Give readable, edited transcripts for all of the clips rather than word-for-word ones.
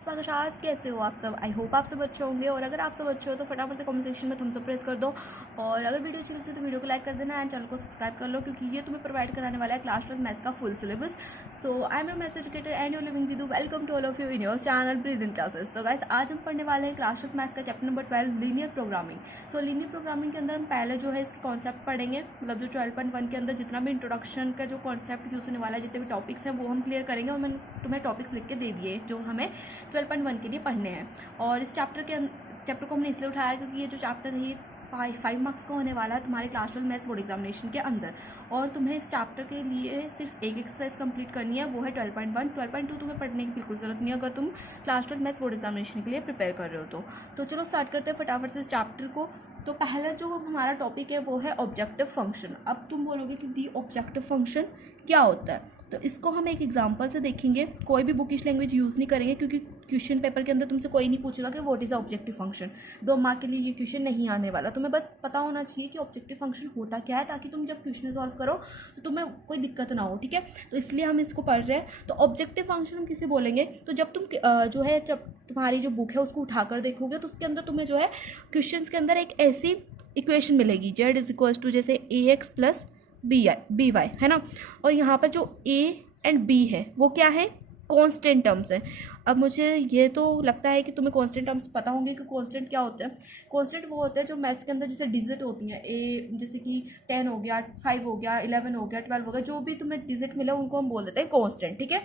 स्वागत है। आज कैसे हो आप सब? आई होप आप सब अच्छे होंगे, और अगर आप सब अच्छे हो तो फटाफट से कमेंट सेक्शन में थम्स अप प्रेस कर दो, और अगर वीडियो अच्छी लगती है तो वीडियो को लाइक कर देना एंड चैनल को सब्सक्राइब कर लो, क्योंकि ये तुम्हें प्रोवाइड कराने वाला है क्लास 12 मैथ्स का full syllabus. So I am your maths educator and your living दीदू। Welcome to all of you in your channel brilliant classes. तो गाइस, आज हम पढ़ने वाले हैं क्लास 12 मैथ्स का chapter number 12 linear programming. So linear programming के अंदर हम पहले जो है इसके कॉन्सेप्ट पढ़ेंगे, मतलब जो 12.1 के अंदर जितना भी इंट्रोडक्शन का जो कॉन्सेप्ट यूज होने वाला है, जितने भी टॉपिक्स हैं वो हम क्लियर करेंगे, और मैंने तुम्हें टॉपिक्स लिख के दे दिए जो हमें 12.1 के लिए पढ़ने हैं। और इस चैप्टर को हमने इसलिए उठाया क्योंकि ये जो चैप्टर है ये 5 मार्क्स का होने वाला है तुम्हारे क्लास 12 मैथ्स बोर्ड एग्जामिनेशन के अंदर, और तुम्हें इस चैप्टर के लिए सिर्फ एक एक्सरसाइज कंप्लीट करनी है, वो है 12.1। 12.2 तुम्हें पढ़ने की बिल्कुल जरूरत नहीं है अगर तुम क्लास 12 मैथ्स बोर्ड एग्जामिनेशन के लिए प्रिपेयर कर रहे हो तो चलो स्टार्ट करते हैं फटाफट से इस चैप्टर को। तो पहला जो हमारा टॉपिक है वो है ऑब्जेक्टिव फंक्शन। अब तुम बोलोगे कि दी ऑब्जेक्टिव फंक्शन क्या होता है, तो इसको हम एक एग्जांपल से देखेंगे। कोई भी बुकिश लैंग्वेज यूज़ नहीं करेंगे, क्योंकि क्वेश्चन पेपर के अंदर तुमसे कोई नहीं पूछेगा कि what is objective function. 2 mark के लिए ये क्वेश्चन नहीं आने वाला। तुम्हें बस पता होना चाहिए कि ऑब्जेक्टिव फंक्शन होता क्या है, ताकि तुम जब क्वेश्चन सॉल्व करो तो तुम्हें कोई दिक्कत ना हो। ठीक है, तो इसलिए हम इसको पढ़ रहे हैं। तो ऑब्जेक्टिव फंक्शन हम किसे बोलेंगे, तो जब तुम जो है जब तुम्हारी जो बुक है उसको उठाकर देखोगे तो उसके अंदर तुम्हें जो है क्वेश्चन के अंदर एक ऐसी इक्वेशन मिलेगी, जेड इज इक्वल्स टू जैसे ए एक्स प्लस बी वाई, है ना। और यहाँ पर जो ए एंड बी है वो क्या है, कांस्टेंट टर्म्स है। अब मुझे ये तो लगता है कि तुम्हें कांस्टेंट टर्म्स पता होंगे कि कांस्टेंट क्या होते हैं। कांस्टेंट वो होते हैं जो मैथ्स के अंदर जैसे डिजिट होती हैं, ए जैसे कि 10 हो गया, 5 हो गया, 11 हो गया, 12 हो गया, जो भी तुम्हें डिजिट मिला उनको हम बोल देते हैं कांस्टेंट। ठीक है,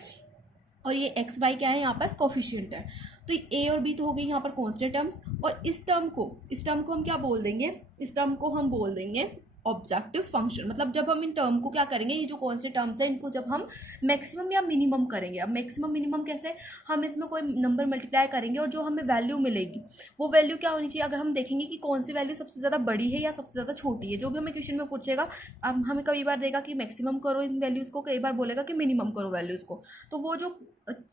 और ये एक्स वाई क्या है, यहाँ पर कोफिशिएंट है। तो ए और बी तो हो गई यहाँ पर कांस्टेंट टर्म्स, और इस टर्म को हम क्या बोल देंगे, इस टर्म को हम बोल देंगे ऑब्जेक्टिव फंक्शन। मतलब जब हम इन टर्म को क्या करेंगे, ये जो कौन से टर्म्स हैं इनको जब हम मैक्सिमम या मिनिमम करेंगे। अब मैक्सिमम मिनिमम कैसे, हम इसमें कोई नंबर मल्टीप्लाई करेंगे और जो हमें वैल्यू मिलेगी वो वैल्यू क्या होनी चाहिए। अगर हम देखेंगे कि कौन सी वैल्यू सबसे ज़्यादा बड़ी है या सबसे ज़्यादा छोटी है, जो भी हमें क्वेश्चन में पूछेगा, अब हमें कई बार देगा कि मैक्सिमम करो इन वैल्यूज़ को, कई बार बोलेगा कि मिनिमम करो वैल्यूज़ को। तो वो जो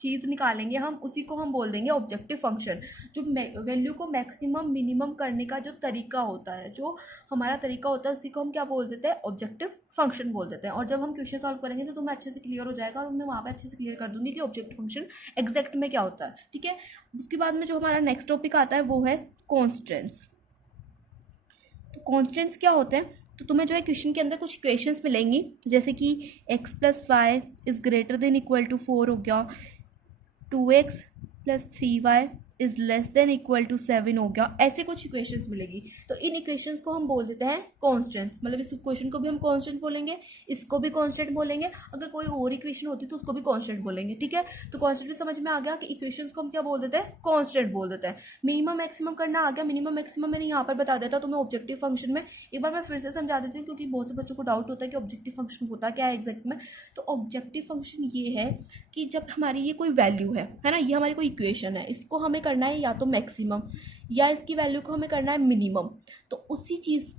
चीज़ निकालेंगे हम, उसी को हम बोल देंगे ऑब्जेक्टिव फंक्शन। जो वैल्यू को मैक्सिमम मिनिमम करने का जो तरीका होता है, जो हमारा तरीका होता है, उसी को हम क्या बोल देते हैं, ऑब्जेक्टिव फंक्शन बोल देते हैं। और जब हम क्वेश्चन सॉल्व करेंगे तो तुम्हें अच्छे से क्लियर हो जाएगा, और मैं वहाँ पे अच्छे से क्लियर कर दूंगी कि ऑब्जेक्टिव फंक्शन एग्जैक्ट में क्या होता है। ठीक है, उसके बाद में जो हमारा नेक्स्ट टॉपिक आता है वो है कॉन्स्टेंट्स। तो कॉन्स्टेंट्स क्या होते हैं, तो तुम्हें जो है क्वेश्चन के अंदर कुछ इक्वेशंस मिलेंगी, जैसे कि x plus y is greater than equal to 4 हो गया, 2x plus 3y is less than equal to 7 हो गया। ऐसे कुछ इक्वेशंस मिलेगी, तो इन इक्वेशंस को हम बोल देते हैं कॉन्स्टेंट्स। मतलब इस इक्वेशन को भी हम कॉन्स्टेंट बोलेंगे, इसको भी कॉन्स्टेंट बोलेंगे, अगर कोई और इक्वेशन होती तो उसको भी कॉन्स्टेंट बोलेंगे। ठीक है, तो कॉन्स्टेंट भी समझ में आ गया कि इक्वेशंस को हम क्या बोल देते हैं, कॉन्स्टेंट बोल देते हैं। मिनिमम मैक्सिमम करना आ गया। मिनिमम मैक्सिमम मैंने यहाँ पर बता देता तुम्हें ऑब्जेक्टिव फंक्शन में। एक बार मैं फिर से समझा देती हूँ, क्योंकि बहुत से बच्चों को डाउट होता है कि ऑब्जेक्टिव फंक्शन होता क्या है एग्जैक्ट में। तो ऑब्जेक्टिव फंक्शन ये है कि जब हमारी ये कोई वैल्यू है ना, ये हमारी कोई इक्वेशन है, इसको हमें करना है या तो मैक्सिमम, या इसकी वैल्यू को हमें करना है मिनिमम, तो उसी चीज़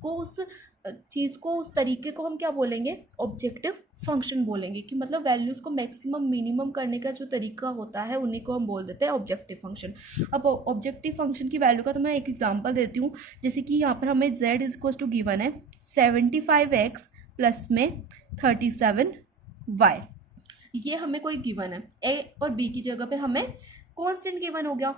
को उस तरीके को हम क्या बोलेंगे, ऑब्जेक्टिव फंक्शन बोलेंगे। कि मतलब वैल्यूज़ को मैक्सिमम मिनिमम करने का जो तरीका होता है उन्हीं को हम बोल देते हैं ऑब्जेक्टिव फंक्शन। अब ऑब्जेक्टिव फंक्शन की वैल्यू का तो मैं एक एग्जांपल देती हूँ। जैसे कि यहाँ पर हमें z is equal to given है 75x प्लस में 37y, ये हमें कोई गिवन है। ए और बी की जगह पे हमें कॉन्स्टेंट गिवन हो गया।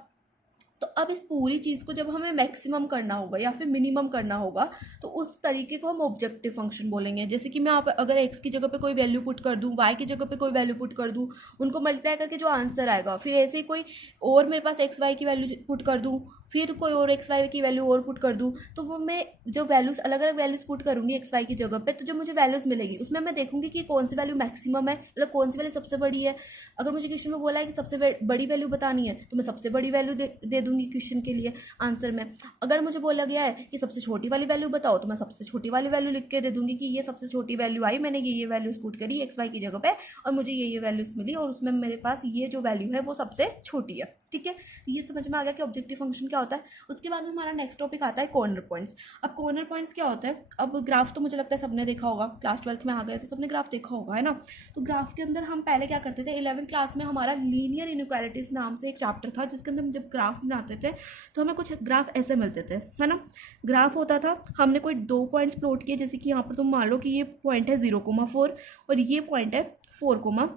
तो अब इस पूरी चीज़ को जब हमें मैक्सिमम करना होगा या फिर मिनिमम करना होगा, तो उस तरीके को हम ऑब्जेक्टिव फंक्शन बोलेंगे। जैसे कि मैं आप अगर x की जगह पे कोई वैल्यू पुट कर दूं, y की जगह पे कोई वैल्यू पुट कर दूं, उनको मल्टीप्लाई करके जो आंसर आएगा, फिर ऐसे ही कोई और मेरे पास x y की वैल्यू पुट कर दूं, फिर कोई और x y की वैल्यू और पुट कर दूं, तो वो मैं जो वैल्यूज़ अलग अलग वैल्यूज़ पुट करूँगी x y की जगह पे, तो जो मुझे वैल्यूज़ मिलेगी उसमें मैं देखूंगी कि कौन सी वैल्यू मैक्सिमम है, मतलब कौन सी वैल्यू सबसे बड़ी है। अगर मुझे क्वेश्चन में बोला है कि सबसे बड़ी वैल्यू बतानी है, तो मैं सबसे बड़ी वैल्यू दे दूंगी क्वेश्चन के लिए आंसर में। अगर मुझे बोला गया है कि सबसे छोटी वाली वैल्यू बताओ, तो मैं सबसे छोटी वाली वैल्यू लिख के दे दूंगी कि ये सबसे छोटी वैल्यू आई, मैंने ये वैल्यूज पुट करी एक्स वाई की जगह पे, और मुझे ये वैल्यूज मिली, और उसमें मेरे पास ये जो वैल्यू है वो सबसे छोटी है। ठीक है, तो ये समझ में आ गया कि ऑब्जेक्टिव फंक्शन क्या होता है। उसके बाद में हमारा नेक्स्ट टॉपिक आता है कॉर्नर पॉइंट्स। अब कॉर्नर पॉइंट्स क्या होता है, अब ग्राफ तो मुझे लगता है सबने देखा होगा, क्लास 12th में आ गए तो सबने ग्राफ देखा होगा, है ना। तो ग्राफ के अंदर हम पहले क्या करते थे, 11th क्लास में हमारा लीनियर इनइक्वालिटीज नाम से एक चैप्टर था, जिसके अंदर हम जब ग्राफ बनाते थे तो हमें कुछ ग्राफ ऐसे मिलते थे, है ना। ग्राफ होता था, हमने कोई 2 पॉइंट्स प्लॉट किए, जैसे कि यहाँ पर तुम मान लो कि ये पॉइंट है 0,4 और ये पॉइंट है 4,5,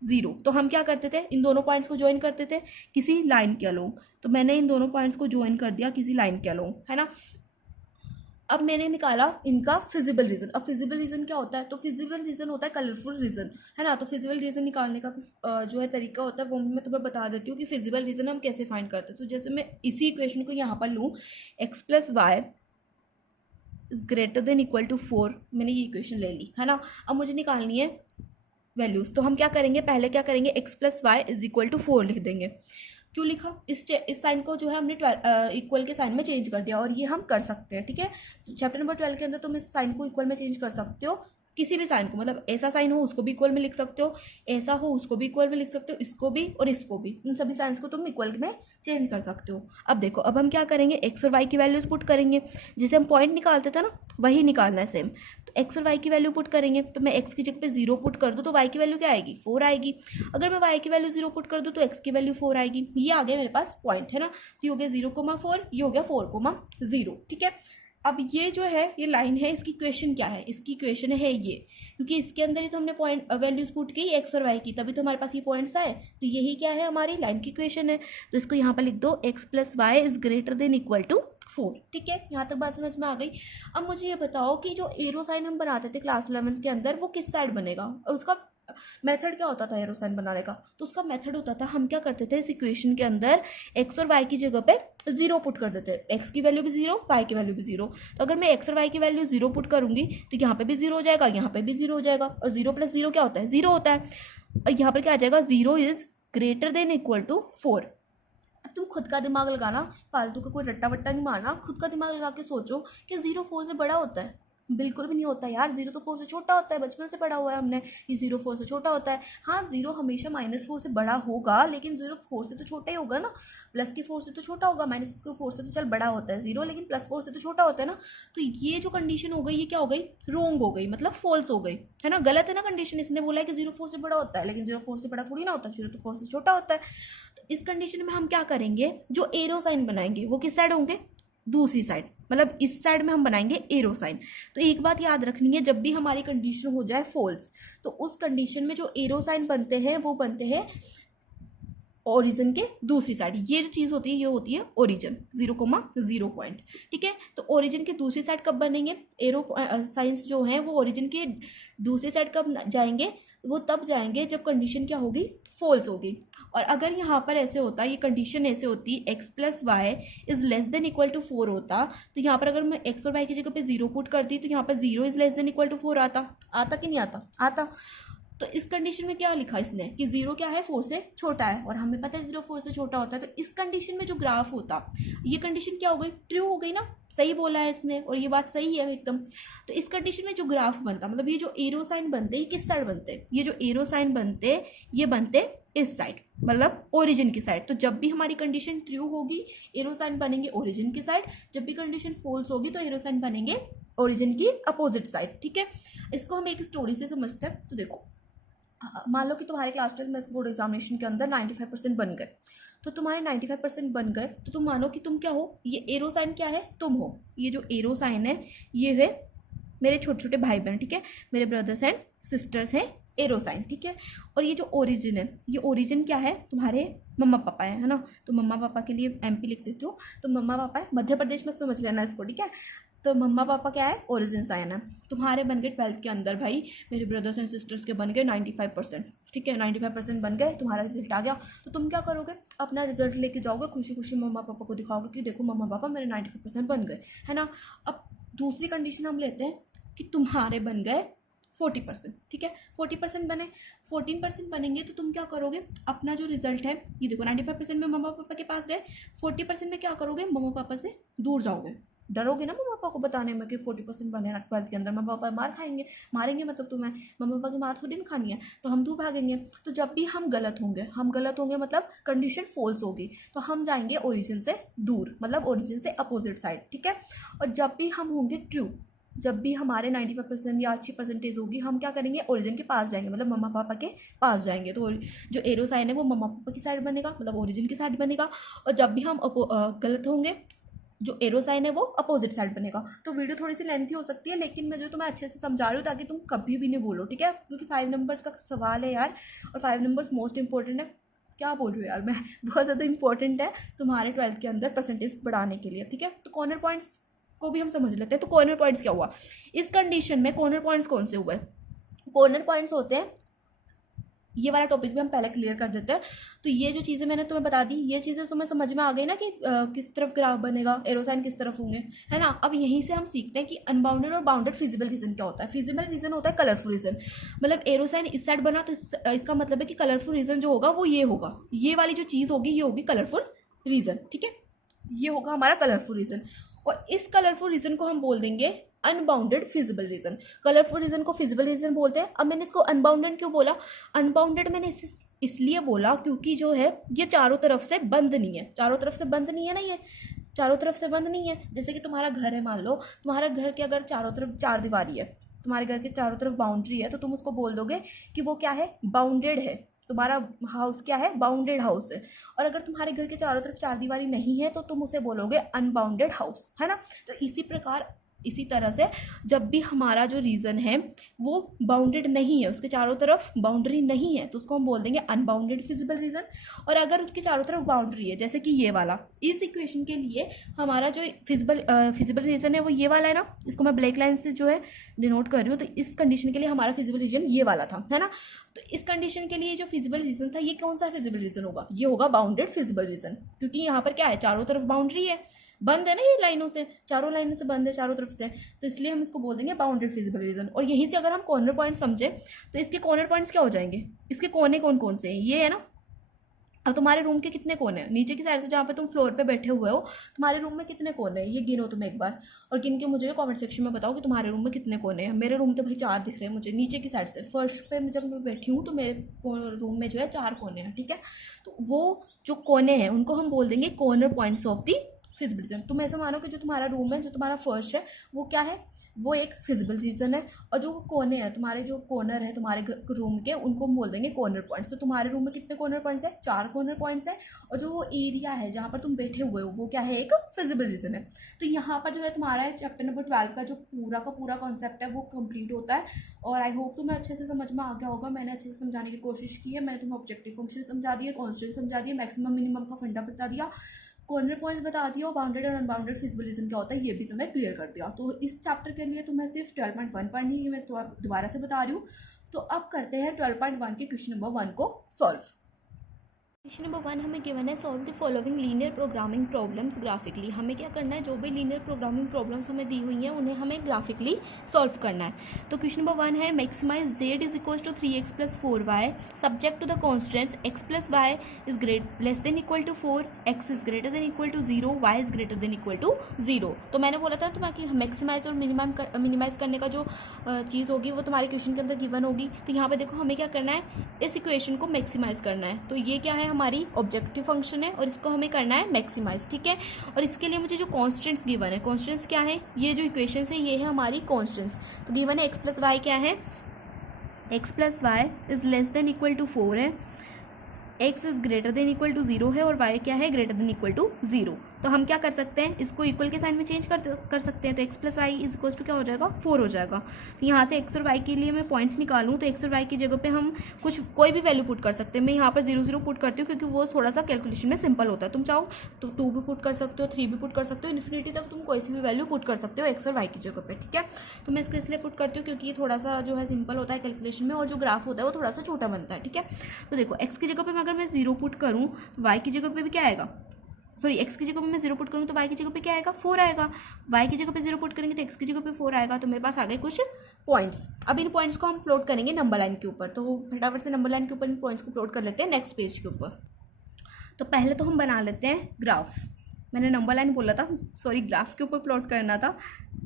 0। तो हम क्या करते थे, इन दोनों पॉइंट्स को ज्वाइन करते थे किसी लाइन के अलोंग। तो मैंने इन दोनों पॉइंट्स को ज्वाइन कर दिया किसी लाइन के अलोंग, है ना। अब मैंने निकाला इनका फिजिबल रीजन। अब फिजिबल रीजन क्या होता है, तो फिजिबल रीजन होता है कलरफुल रीजन, है ना। तो फिजिबल रीजन निकालने का जो है तरीका होता है वो मैं तुम्हें बता देती हूँ कि फिजिबल रीजन हम कैसे फाइंड करते हैं। तो जैसे मैं इसी इक्वेशन को यहाँ पर लूँ, x + y is greater than equal to 4, मैंने ये इक्वेशन ले ली, है ना। अब मुझे निकालनी है वैल्यूज़। तो हम क्या करेंगे, पहले क्या करेंगे, x + y is equal to 4 लिख देंगे। क्यों लिखा, इस साइन को जो है हमने इक्वल के साइन में चेंज कर दिया, और ये हम कर सकते हैं, ठीक है। चैप्टर नंबर 12 के अंदर तुम इस साइन को इक्वल में चेंज कर सकते हो, किसी भी साइन को, मतलब ऐसा साइन हो उसको भी इक्वल में लिख सकते हो, ऐसा हो उसको भी इक्वल में लिख सकते हो, इसको भी और इसको भी, इन सभी साइंस को तुम इक्वल में चेंज कर सकते हो। अब देखो, अब हम क्या करेंगे, एक्स और वाई की वैल्यूज पुट करेंगे, जिसे हम पॉइंट निकालते थे ना वही निकालना है सेम। तो एक्स और वाई की वैल्यू पुट करेंगे, तो मैं एक्स की जगह पे 0 पुट कर दूँ तो वाई की वैल्यू क्या आएगी, 4 आएगी। अगर मैं वाई की वैल्यू 0 पुट कर दूँ तो एक्स की वैल्यू 4 आएगी। ये आ गया मेरे पास पॉइंट, है ना। तो ये हो गया 0,4, ये हो गया 4,0, ठीक है। अब ये जो है ये लाइन है, इसकी इक्वेशन क्या है, इसकी इक्वेशन है ये, क्योंकि इसके अंदर ही तो हमने पॉइंट वैल्यूज पुट की एक्स और वाई की, तभी तो हमारे पास ये पॉइंट्स आए। तो यही क्या है, हमारी लाइन की इक्वेशन है। तो इसको यहाँ पर लिख दो, x + y is greater than equal to 4, ठीक है। यहाँ तक बात समझ में आ गई। अब मुझे ये बताओ कि जो एरो साइन हम बनाते थे क्लास 11th के अंदर, वो किस साइड बनेगा, और उसका मेथड क्या होता था एरो साइन बनाने का। तो उसका मेथड होता था, हम क्या करते थे, इस इक्वेशन के अंदर एक्स और वाई की जगह पे 0 पुट कर देते, एक्स की वैल्यू भी 0, वाई की वैल्यू भी 0। तो अगर मैं एक्स और वाई की वैल्यू 0 पुट करूंगी तो यहाँ पे भी 0 हो जाएगा, यहाँ पे भी 0 हो जाएगा, और 0 + 0 क्या होता है, 0 होता है। और यहाँ पर क्या आ जाएगा, 0 is greater than equal to 4। अब तुम खुद का दिमाग लगाना, फालतू का कोई रट्टा वट्टा नहीं मारना, खुद का दिमाग लगा के सोचो कि 0 4 से बड़ा होता है। बिल्कुल भी नहीं होता यार, 0 तो 4 से छोटा होता है, बचपन से पढ़ा हुआ है हमने, ये 0 4 से छोटा होता है। हाँ, 0 हमेशा -4 से बड़ा होगा, लेकिन 0 4 से तो छोटा ही होगा ना, प्लस की 4 से तो छोटा होगा, माइनस की 4 से तो चल बड़ा होता है 0, लेकिन +4 से तो छोटा होता है ना। तो ये जो कंडीशन हो गई, ये क्या हो गई, रॉन्ग हो गई, मतलब फॉल्स हो गई, है ना, गलत है ना कंडीशन। इसने बोला है कि 0 4 से बड़ा होता है, लेकिन 0 4 से बड़ा थोड़ी ना होता है, 0 तो 4 से छोटा होता है। तो इस कंडीशन में हम क्या करेंगे, जो एरो साइन बनाएंगे वो किस साइड होंगे, दूसरी साइड, मतलब इस साइड में हम बनाएंगे एरो साइन। तो एक बात याद रखनी है, जब भी हमारी कंडीशन हो जाए फॉल्स, तो उस कंडीशन में जो एरो साइन बनते हैं वो बनते हैं ओरिजिन के दूसरी साइड। ये जो चीज़ होती है ये होती है ओरिजिन, 0,0 पॉइंट, ठीक है। तो ओरिजिन की दूसरी साइड कब बनेंगे, एरो साइंस जो हैं वो ओरिजिन के दूसरी साइड कब जाएंगे, वो तब जाएंगे जब कंडीशन क्या होगी, फॉल्स होगी। और अगर यहाँ पर ऐसे होता, ये कंडीशन ऐसे होती, x + y is less than equal to 4 होता, तो यहाँ पर अगर मैं x और y की जगह पे 0 पुट करती तो यहाँ पर 0 is less than equal to 4 आता कि नहीं आता, आता। तो इस कंडीशन में क्या लिखा इसने कि 0 क्या है, 4 से छोटा है, और हमें पता है 0 4 से छोटा होता है। तो इस कंडीशन में जो ग्राफ होता, ये कंडीशन क्या हो गई, ट्रू हो गई ना, सही बोला है इसने, और ये बात सही है एकदम। तो इस कंडीशन में जो ग्राफ बनता, मतलब ये जो एरो साइन बनते, ये किस साइड बनते, ये जो एरो साइन बनते ये बनते इस साइड, मतलब ओरिजिन की साइड। तो जब भी हमारी कंडीशन ट्रू होगी एरो साइन बनेंगे ओरिजिन की साइड, जब भी कंडीशन फॉल्स होगी तो एरो साइन बनेंगे ओरिजिन की अपोजिट साइड, ठीक है। इसको हम एक स्टोरी से समझते हैं। तो देखो, मान लो कि तुम्हारे क्लास 12 बोर्ड एग्जामिनेशन के अंदर 95% बन गए, तो तुम्हारे 95% बन गए, तो तुम मानो कि तुम क्या हो, ये एरो साइन क्या है, तुम हो। ये जो एरो साइन है ये है मेरे छोटे छोटे भाई बहन, ठीक है, मेरे ब्रदर्स एंड सिस्टर्स हैं, एरो साइन, ठीक है। और ये जो ओरिजिन है, ये ओरिजिन क्या है, तुम्हारे मम्मा पापा है ना। तो मम्मा पापा के लिए MP लिख देती हूँ, तो मम्मा पापा है, मध्य प्रदेश में समझ लेना इसको, ठीक है। तो मम्मा पापा क्या है, ओरिजिन साइन है। तुम्हारे बन गए 12th के अंदर भाई, मेरे ब्रदर्स एंड सिस्टर्स के बन गए 95%, ठीक है, 95% बन गए, तुम्हारा रिजल्ट आ गया। तो तुम क्या करोगे, अपना रिजल्ट लेके जाओगे, खुशी खुशी मम्मा पापा को दिखाओगे कि देखो मम्मा पापा मेरे 95% बन गए, है ना। अब दूसरी कंडीशन हम लेते हैं कि तुम्हारे बन गए 40%, ठीक है, 40% बने, 14% बनेंगे, तो तुम क्या करोगे, अपना जो रिजल्ट है, ये देखो 95% में मम्मा पापा के पास गए, 40% में क्या करोगे, मम्मा पापा से दूर जाओगे, डरोगे ना मम्मा पापा को बताने में कि 40% बने ना 12th के अंदर, मम्मा पापा मार खाएंगे, मारेंगे, मतलब तुम्हें मम्मा पापा की मार थोड़ी नहीं खानी है, तो हम दूर भागेंगे। तो जब भी हम गलत होंगे मतलब कंडीशन फॉल्स होगी, तो हम जाएंगे ओरिजिन से दूर, मतलब ओरिजिन से अपोजिट साइड, ठीक है। और जब भी हम होंगे ट्रू, जब भी हमारे 95% या अच्छी परसेंटेज होगी, हम क्या करेंगे, ओरिजिन के पास जाएंगे, मतलब मम्मा पापा के पास जाएंगे। तो जो एरो साइन है वो मम्मा पापा की साइड बनेगा, मतलब ओरिजिन की साइड बनेगा। और जब भी हम गलत होंगे, जो एरो साइन है वो अपोजिट साइड बनेगा। तो वीडियो थोड़ी सी लेंथी हो सकती है, लेकिन मैं जो तुम्हें अच्छे से समझा रही हूँ ताकि तुम कभी भी नहीं बोलो, ठीक है, क्योंकि 5 नंबर्स का सवाल है यार, और 5 नंबर्स मोस्ट इंपॉर्टेंट है। क्या बोल रही हूँ यार मैं, बहुत ज़्यादा इंपॉर्टेंट है तुम्हारे 12th के अंदर परसेंटेज बढ़ाने के लिए, ठीक है। तो कॉर्नर पॉइंट्स को भी हम समझ लेते हैं। तो कॉर्नर पॉइंट्स क्या हुआ इस कंडीशन में, कॉर्नर पॉइंट्स कौन से हुए? कॉर्नर पॉइंट्स होते हैं, ये वाला टॉपिक भी हम पहले क्लियर कर देते हैं। तो ये जो चीज़ें मैंने तुम्हें बता दी, ये चीज़ें तुम्हें समझ में आ गई ना कि किस तरफ ग्राफ बनेगा, एरोसाइन किस तरफ होंगे, है ना। अब यहीं से हम सीखते हैं कि अनबाउंडेड और बाउंडेड फिजिबल रीजन क्या होता है। फिजिबल रीजन होता है कलरफुल रीजन, मतलब एरोसाइन इस साइड बना तो इसका मतलब है कि कलरफुल रीजन जो होगा वो ये होगा, ये वाली जो चीज़ होगी ये होगी कलरफुल रीजन, ठीक है, ये होगा हमारा कलरफुल रीजन। और इस कलरफुल रीजन को हम बोल देंगे unbounded feasible region. Colourful region को फिजिबल रीजन बोलते हैं। अब मैंने इसको अनबाउंडेड क्यों बोला? अनबाउंडेड मैंने इसलिए बोला क्योंकि जो है ये चारों तरफ से बंद नहीं है, चारों तरफ से बंद नहीं है ना, ये चारों तरफ से बंद नहीं है। जैसे कि तुम्हारा घर है, मान लो तुम्हारा घर के अगर चारों तरफ चार दीवारी है, तुम्हारे घर के चारों तरफ बाउंड्री है, तो तुम उसको बोल दोगे कि वो क्या है, बाउंडेड है, तुम्हारा हाउस क्या है, बाउंडेड हाउस है। और अगर तुम्हारे घर के चारों तरफ चार दीवारी नहीं है तो तुम उसे बोलोगे अनबाउंडेड हाउस, है ना। तो इसी प्रकार इसी तरह से जब भी हमारा जो रीजन है वो बाउंडेड नहीं है, उसके चारों तरफ बाउंड्री नहीं है, तो उसको हम बोल देंगे अनबाउंडेड फिजिबल रीजन। और अगर उसके चारों तरफ बाउंड्री है, जैसे कि ये वाला, इस इक्वेशन के लिए हमारा जो फिजिबल रीजन है वो ये वाला है ना, इसको मैं ब्लैक लाइन से जो है डिनोट कर रही हूँ। तो इस कंडीशन के लिए हमारा फिजिबल रीजन ये वाला था, है ना। तो इस कंडीशन के लिए जो फिजिबल रीजन था, ये कौन सा फिजिबल रीजन होगा? ये होगा बाउंडेड फिजिबल रीजन, क्योंकि यहाँ पर क्या है, चारों तरफ बाउंड्री है, बंद है ना, ये लाइनों से, चारों लाइनों से बंद है चारों तरफ से, तो इसलिए हम इसको बोल देंगे बाउंडेड फिजिबल रीजन। और यहीं से अगर हम कॉर्नर पॉइंट समझे तो इसके कॉर्नर पॉइंट्स क्या हो जाएंगे, इसके कोने कौन कौन से हैं, ये है ना। अब तुम्हारे रूम के कितने कोने हैं, नीचे की साइड से जहाँ पे तुम फ्लोर पे बैठे हुए हो, तुम्हारे रूम में कितने कोने हैं, ये गिनो तुम एक बार, और गिन के मुझे कमेंट सेक्शन में बताओ कि तुम्हारे रूम में कितने कोने हैं। मेरे रूम तो भाई 4 दिख रहे हैं मुझे, नीचे की साइड से फर्स्ट पे जब मैं बैठी हूँ तो मेरे रूम में जो है 4 कोने हैं, ठीक है। तो वो जो कोने हैं उनको हम बोल देंगे corner points of the feasible region. तुम ऐसा मानो कि जो तुम्हारा रूम है, जो तुम्हारा फर्श है, वो क्या है, वो एक फिजिबल रीजन है। और जो कोने हैं, तुम्हारे जो कॉर्नर है तुम्हारे रूम के, उनको हम बोल देंगे कॉर्नर पॉइंट्स। तो तुम्हारे रूम में कितने कॉर्नर पॉइंट्स है? 4 कॉर्नर पॉइंट्स है। और जो वो एरिया है जहाँ पर तुम बैठे हुए हो वो क्या है, एक फिजिबल रीजन है। तो यहाँ पर जो है तुम्हारा चैप्टर नंबर 12 का जो पूरा का पूरा कॉन्सेप्ट है वो कंप्लीट होता है। और आई होप तुम्हें अच्छे से समझ में आ गया होगा। मैंने अच्छे से समझाने की कोशिश की है। मैंने तुम्हें ऑब्जेक्टिव फंक्शन समझा दिया, कॉन्स्टेंट समझा दिया, मैक्सिमम मिनिमम का फंडा बता दिया, कॉर्नर पॉइंट्स बता दिया, और बाउंडेड और अनबाउंडेड फिजिबल रीजन क्या होता है ये भी तुम्हें क्लियर कर दिया। तो इस चैप्टर के लिए तुम्हें सिर्फ 12.1 पढ़नी है, मैं दोबारा से बता रही हूँ। तो अब करते हैं 12.1 के क्वेश्चन नंबर 1 को सॉल्व। क्वेश्चन नंबर 1 हमें गिवन है, solve the following linear programming problems graphically. हमें क्या करना है, जो भी लीनियर प्रोग्रामिंग प्रॉब्लम्स हमें दी हुई हैं उन्हें हमें ग्राफिकली सॉल्व करना है। तो क्वेश्चन नंबर 1 है, maximise z is equal to 3x + 4y subject to the constants x + y is less than equal to 4, x is greater than equal to 0, y is greater than equal to 0। तो मैंने बोला था तुम्हें कि maximise और minimise करने का जो चीज़ होगी वो तुम्हारे क्वेश्चन के अंदर गिवन होगी। तो यहाँ पर देखो हमें क्या करना है, इस इक्वेशन को मैक्सिमाइज करना है। तो ये क्या है, हमारी ऑब्जेक्टिव फंक्शन है, और इसको हमें करना है मैक्सिमाइज, ठीक है। और इसके लिए मुझे जो कॉन्स्टेंट्स गिवन है, कॉन्स्टेंट्स क्या है, ये जो इक्वेशंस है ये है हमारी कॉन्स्टेंट्स। तो गिवन है x + y क्या है, x + y is less than equal to 4 है, x is greater than equal to 0 है, और y क्या है, ग्रेटर देन इक्वल टू 0। तो हम क्या कर सकते हैं, इसको इक्वल के साइन में चेंज कर सकते हैं। तो x + y is equal to क्या हो जाएगा, 4 हो जाएगा। तो यहाँ से x और y के लिए मैं पॉइंट्स निकालूँ तो x और y की जगह पे हम कोई भी वैल्यू पुट कर सकते हैं। मैं यहाँ पर 0 0 पुट करती हूँ क्योंकि वो थोड़ा सा कैलकुलेशन में सिंपल होता है। तुम चाहो तो 2 भी पुट कर सकते हो, 3 भी पुट कर सकते हो, इन्फिनिटी तक तुम कोई सी भी वैल्यू पुट कर सकते हो x और y की जगह पर, ठीक है। तो मैं इसको इसलिए पुट करती हूँ क्योंकि ये थोड़ा सा जो है सिंपल होता है कैलकुलेशन में, और जो ग्राफ होता है वो थोड़ा सा छोटा बनता है, ठीक है। तो देखो x की जगह पर अगर मैं 0 पुट करूँ तो y की जगह पर भी क्या आएगा, सॉरी x की जगह पे मैं 0 पुट करूँगी तो y की जगह पे क्या आएगा, 4 आएगा। y की जगह पे 0 पुट करेंगे तो x की जगह पे 4 आएगा। तो मेरे पास आ गए कुछ पॉइंट्स। अब इन पॉइंट्स को हम प्लॉट करेंगे नंबर लाइन के ऊपर। तो फटाफट से नंबर लाइन के ऊपर इन पॉइंट्स को प्लॉट कर लेते हैं नेक्स्ट पेज के ऊपर। तो पहले तो हम बना लेते हैं ग्राफ। मैंने नंबर लाइन बोला था, सॉरी ग्राफ के ऊपर प्लॉट करना था।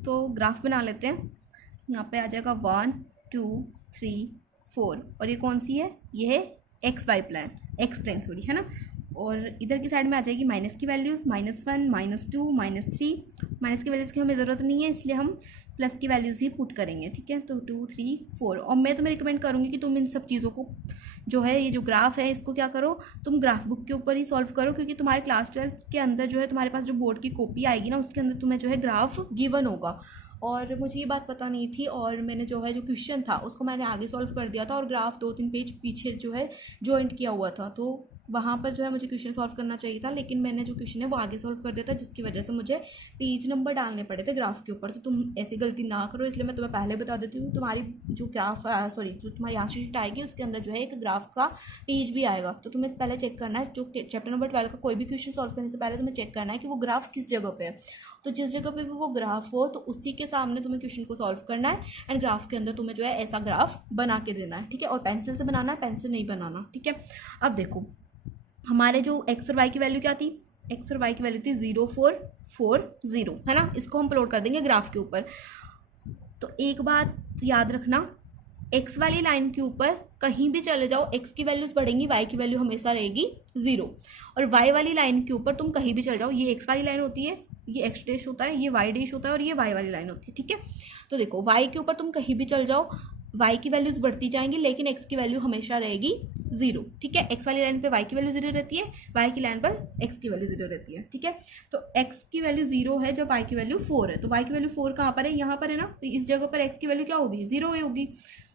तो ग्राफ बना लेते हैं। यहाँ पर आ जाएगा 1 2 3 4, और ये कौन सी है, ये है एक्स प्लेन सॉरी, है ना। और इधर की साइड में आ जाएगी माइनस की वैल्यूज़, -1 -2 -3। माइनस की वैल्यूज़ की हमें ज़रूरत नहीं है, इसलिए हम प्लस की वैल्यूज़ ही पुट करेंगे, ठीक है। तो 2 3 4, और मैं तुम्हें रिकमेंड करूँगी कि तुम इन सब चीज़ों को जो है, ये जो ग्राफ है इसको क्या करो, तुम ग्राफ बुक के ऊपर ही सॉल्व करो, क्योंकि तुम्हारे क्लास 12 के अंदर जो है तुम्हारे पास जो बोर्ड की कॉपी आएगी ना, उसके अंदर तुम्हें जो है ग्राफ गिवन होगा। और मुझे ये बात पता नहीं थी, और मैंने जो है जो क्वेश्चन था उसको मैंने आगे सॉल्व कर दिया था, और ग्राफ 2-3 पेज पीछे जो है जॉइंट किया हुआ था, तो वहाँ पर जो है मुझे क्वेश्चन सॉल्व करना चाहिए था, लेकिन मैंने जो क्वेश्चन है वो आगे सॉल्व कर दिया था, जिसकी वजह से मुझे पेज नंबर डालने पड़े थे ग्राफ के ऊपर। तो तुम ऐसी गलती ना करो, इसलिए मैं तुम्हें पहले बता देती हूँ। तुम्हारी जो ग्राफ जो तुम्हारी आंसर शीट आएगी उसके अंदर जो है एक ग्राफ का पेज भी आएगा, तो तुम्हें पहले चेक करना है, जो चैप्टर नंबर 12 का कोई भी क्वेश्चन सॉल्व करने से पहले तुम्हें चेक करना है कि वो ग्राफ किस जगह पे है। तो जिस जगह पे भी वो ग्राफ हो तो उसी के सामने तुम्हें क्वेश्चन को सॉल्व करना है, एंड ग्राफ के अंदर तुम्हें जो है ऐसा ग्राफ बना के देना है, ठीक है। और पेंसिल से बनाना है, पेंसिल नहीं बनाना, ठीक है। अब देखो हमारे जो एक्स और वाई की वैल्यू क्या थी, एक्स और वाई की वैल्यू थी 0 4 4 0, है ना। इसको हम प्लॉट कर देंगे ग्राफ के ऊपर। तो एक बात याद रखना, एक्स वाली लाइन के ऊपर कहीं भी चले जाओ एक्स की वैल्यूज बढ़ेंगी, वाई की वैल्यू हमेशा रहेगी 0। और वाई वाली लाइन के ऊपर तुम कहीं भी चले जाओ, ये एक्स वाली लाइन होती है, ये एक्स डैश होता है, ये वाई डैश होता है, और ये वाई वाली लाइन होती है, ठीक है। तो देखो वाई के ऊपर तुम कहीं भी चल जाओ, वाई की वैल्यूज बढ़ती जाएंगी, लेकिन एक्स की वैल्यू हमेशा रहेगी 0, ठीक है। एक्स वाली लाइन पे वाई की वैल्यू 0 रहती है, वाई की लाइन पर एक्स की वैल्यू 0 रहती है, ठीक है। तो एक्स की वैल्यू 0 है जब वाई की वैल्यू 4 है, तो वाई की वैल्यू 4 कहाँ पर है, यहाँ पर है ना। तो इस जगह पर एक्स की वैल्यू क्या होगी, 0 होगी,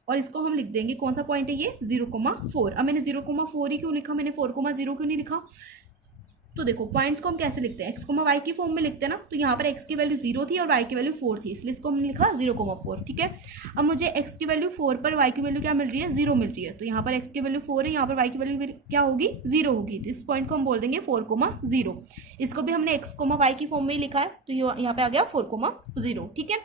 और इसको हम लिख देंगे, कौन सा पॉइंट है ये, 0,4। अब मैंने 0,4 ही क्यों लिखा, मैंने 4,0 क्यों नहीं लिखा। तो देखो पॉइंट्स को हम कैसे लिखते हैं, एक्स कोमा वाई की फॉर्म में लिखते हैं ना। तो यहाँ पर एक्स की वैल्यू 0 थी और वाई की वैल्यू 4 थी, इसलिए इसको हमने लिखा 0,4, ठीक है। अब मुझे एक्स की वैल्यू 4 पर वाई की वैल्यू क्या मिल रही है, 0 मिल रही है। तो यहाँ पर एक्स की वैल्यू 4 है, यहाँ पर वाई की वैल्यू क्या होगी, 0 होगी। तो इस पॉइंट को हम बोल देंगे 4,0। इसको भी हमने एक्स कोमा वाई की फॉर्म में ही लिखा है, तो यहाँ पे आ गया 4,0, ठीक है।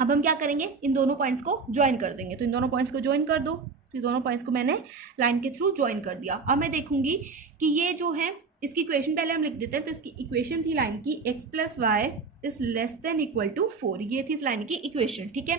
अब हम क्या करेंगे, इन दोनों पॉइंट्स को ज्वाइन कर देंगे। तो इन दोनों पॉइंट्स को ज्वाइन कर दो, तो दोनों पॉइंट्स को मैंने लाइन के थ्रू ज्वाइन कर दिया। अब मैं देखूंगी कि ये जो है इसकी इक्वेशन पहले हम लिख देते हैं। तो इसकी इक्वेशन थी लाइन की x + y is less than equal to 4, ये थी इस लाइन की इक्वेशन, ठीक है।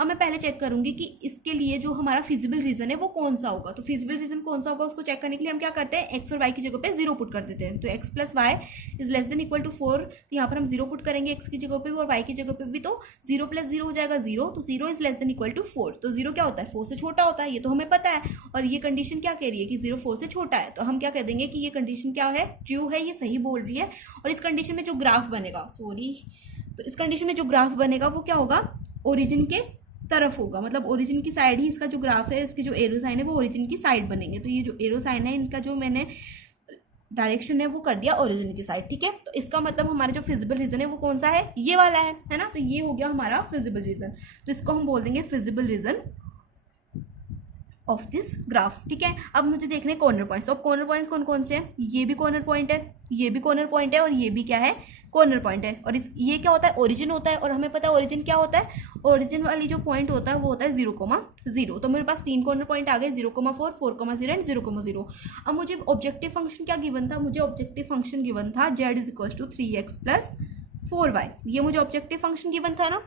अब मैं पहले चेक करूंगी कि इसके लिए जो हमारा फिजिबल रीजन है वो कौन सा होगा। तो फिजिबल रीजन कौन सा होगा उसको चेक करने के लिए हम क्या करते हैं, x और y की जगह पे 0 पुट कर देते हैं। तो x + y is less than equal to 4, तो यहाँ पर हम 0 पुट करेंगे x की जगह पे भी और y की जगह पे भी। तो 0 + 0 हो जाएगा 0, तो 0 is less than equal to 4। तो 0 क्या होता है, 4 से छोटा होता है, ये तो हमें पता है। और ये कंडीशन क्या कह रही है कि 0 4 से छोटा है, तो हम क्या कह देंगे कि ये कंडीशन क्या है, ट्रू है, ये सही बोल रही है। और इस कंडीशन में जो ग्राफ बनेगा, तो इस कंडीशन में जो ग्राफ बनेगा वो क्या होगा, ओरिजिन के तरफ होगा, मतलब ओरिजिन की साइड ही इसका जो ग्राफ है, इसके जो एरो साइन है वो ओरिजिन की साइड बनेंगे। तो ये जो एरो साइन है इनका जो मैंने डायरेक्शन है वो कर दिया ओरिजिन की साइड, ठीक है। तो इसका मतलब हमारा जो फिजिबल रीजन है वो कौन सा है, ये वाला है ना। तो ये हो गया हमारा फिजिबल रीजन, तो इसको हम बोल देंगे feasible region of this graph, ठीक है। अब मुझे देखने कॉर्नर पॉइंट्स। अब कॉर्नर पॉइंट्स कौन कौन से हैं, ये भी कॉर्नर पॉइंट है, ये भी कॉर्नर पॉइंट है, और ये भी क्या है, कॉर्नर पॉइंट है। और ये क्या होता है, ओरिजिन होता है। और हमें पता है ओरिजिन क्या होता है, ओरिजिन वाली जो पॉइंट होता है वो होता है 0,0। तो मेरे पास 3 कॉर्नर पॉइंट आ गए, 0,4, 4,0 एंड 0,0। अब मुझे ऑब्जेक्टिव फंक्शन क्या गिवन था, मुझे ऑब्जेक्टिव फंक्शन गिवन था z = 3x + 4y। ये मुझे ऑब्जेक्टिव फंक्शन गिवन था ना।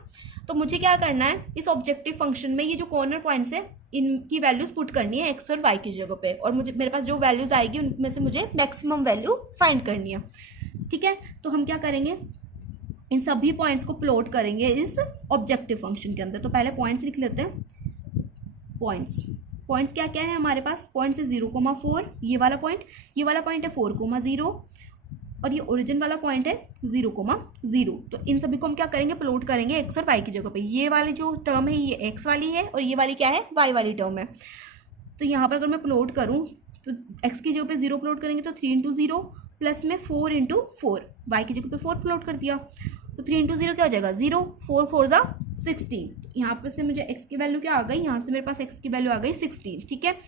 तो मुझे क्या करना है, इस ऑब्जेक्टिव फंक्शन में ये जो कॉर्नर पॉइंट्स है इनकी वैल्यूज पुट करनी है एक्स और वाई की जगह पे, और मुझे मेरे पास जो वैल्यूज आएगी उनमें से मुझे मैक्सिमम वैल्यू फाइंड करनी है, ठीक है। तो हम क्या करेंगे, इन सभी पॉइंट्स को प्लॉट करेंगे इस ऑब्जेक्टिव फंक्शन के अंदर। तो पहले पॉइंट्स लिख लेते हैं, पॉइंट्स क्या क्या है हमारे पास, पॉइंट्स है 0,4, ये वाला पॉइंट है 4,0, और ये ओरिजिन वाला पॉइंट है 0,0। तो इन सभी को हम क्या करेंगे, प्लॉट करेंगे एक्स और वाई की जगह पे। ये वाली जो टर्म है ये एक्स वाली है, और ये वाली क्या है, वाई वाली टर्म है। तो यहाँ पर अगर मैं प्लॉट करूँ तो एक्स की जगह पे 0 प्लॉट करेंगे, तो 3 × 0 प्लस में 4 × 4, वाई की जगह पे 4 प्लॉट कर दिया। तो 3 × 0 क्या हो जाएगा, 0, 4 4 = 16। यहाँ पर से मुझे एक्स की वैल्यू क्या आ गई, यहाँ से मेरे पास एक्स की वैल्यू आ गई 16, ठीक है।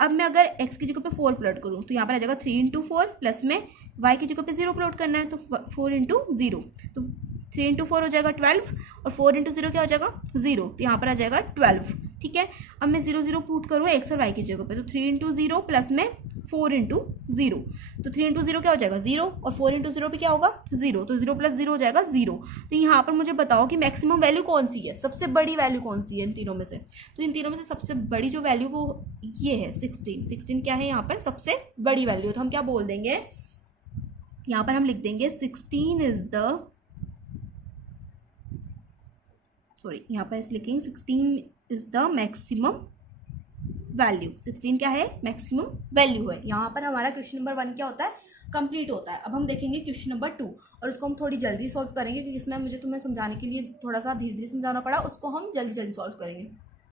अब मैं अगर x की जगह पे 4 प्लॉट करूँ तो यहाँ पर आ जाएगा 3 × 4 प्लस में y की जगह पे 0 प्लॉट करना है, तो 4 × 0, तो 3 × 4 हो जाएगा 12, और 4 × 0 क्या हो जाएगा 0, तो यहाँ पर आ जाएगा 12, ठीक है। अब मैं 0 0 पुट करूँ x और y की जगह पे, तो 3 × 0 प्लस में 4 × 0, तो 3 × 0 क्या हो जाएगा 0, और 4 × 0 भी क्या होगा 0, तो 0 + 0 हो जाएगा 0। तो यहाँ पर मुझे बताओ कि मैक्सिमम वैल्यू कौन सी है, सबसे बड़ी वैल्यू कौन सी है इन तीनों में से। तो इन तीनों में से सबसे बड़ी जो वैल्यू वो ये है 16 क्या है यहाँ पर सबसे बड़ी वैल्यू। तो हम क्या बोल देंगे, यहाँ पर हम लिख देंगे 16 इज द सॉरी यहाँ पर ऐसे लिखेंगे 16 इज द मैक्सिमम वैल्यू। 16 क्या है? मैक्सिमम वैल्यू है। यहाँ पर हमारा क्वेश्चन नंबर 1 क्या होता है? कंप्लीट होता है। अब हम देखेंगे क्वेश्चन नंबर 2 और उसको हम थोड़ी जल्दी सॉल्व करेंगे क्योंकि इसमें मुझे तुम्हें समझाने के लिए थोड़ा सा धीरे धीरे समझाना पड़ा, उसको हम जल्दी जल्दी सॉल्व करेंगे।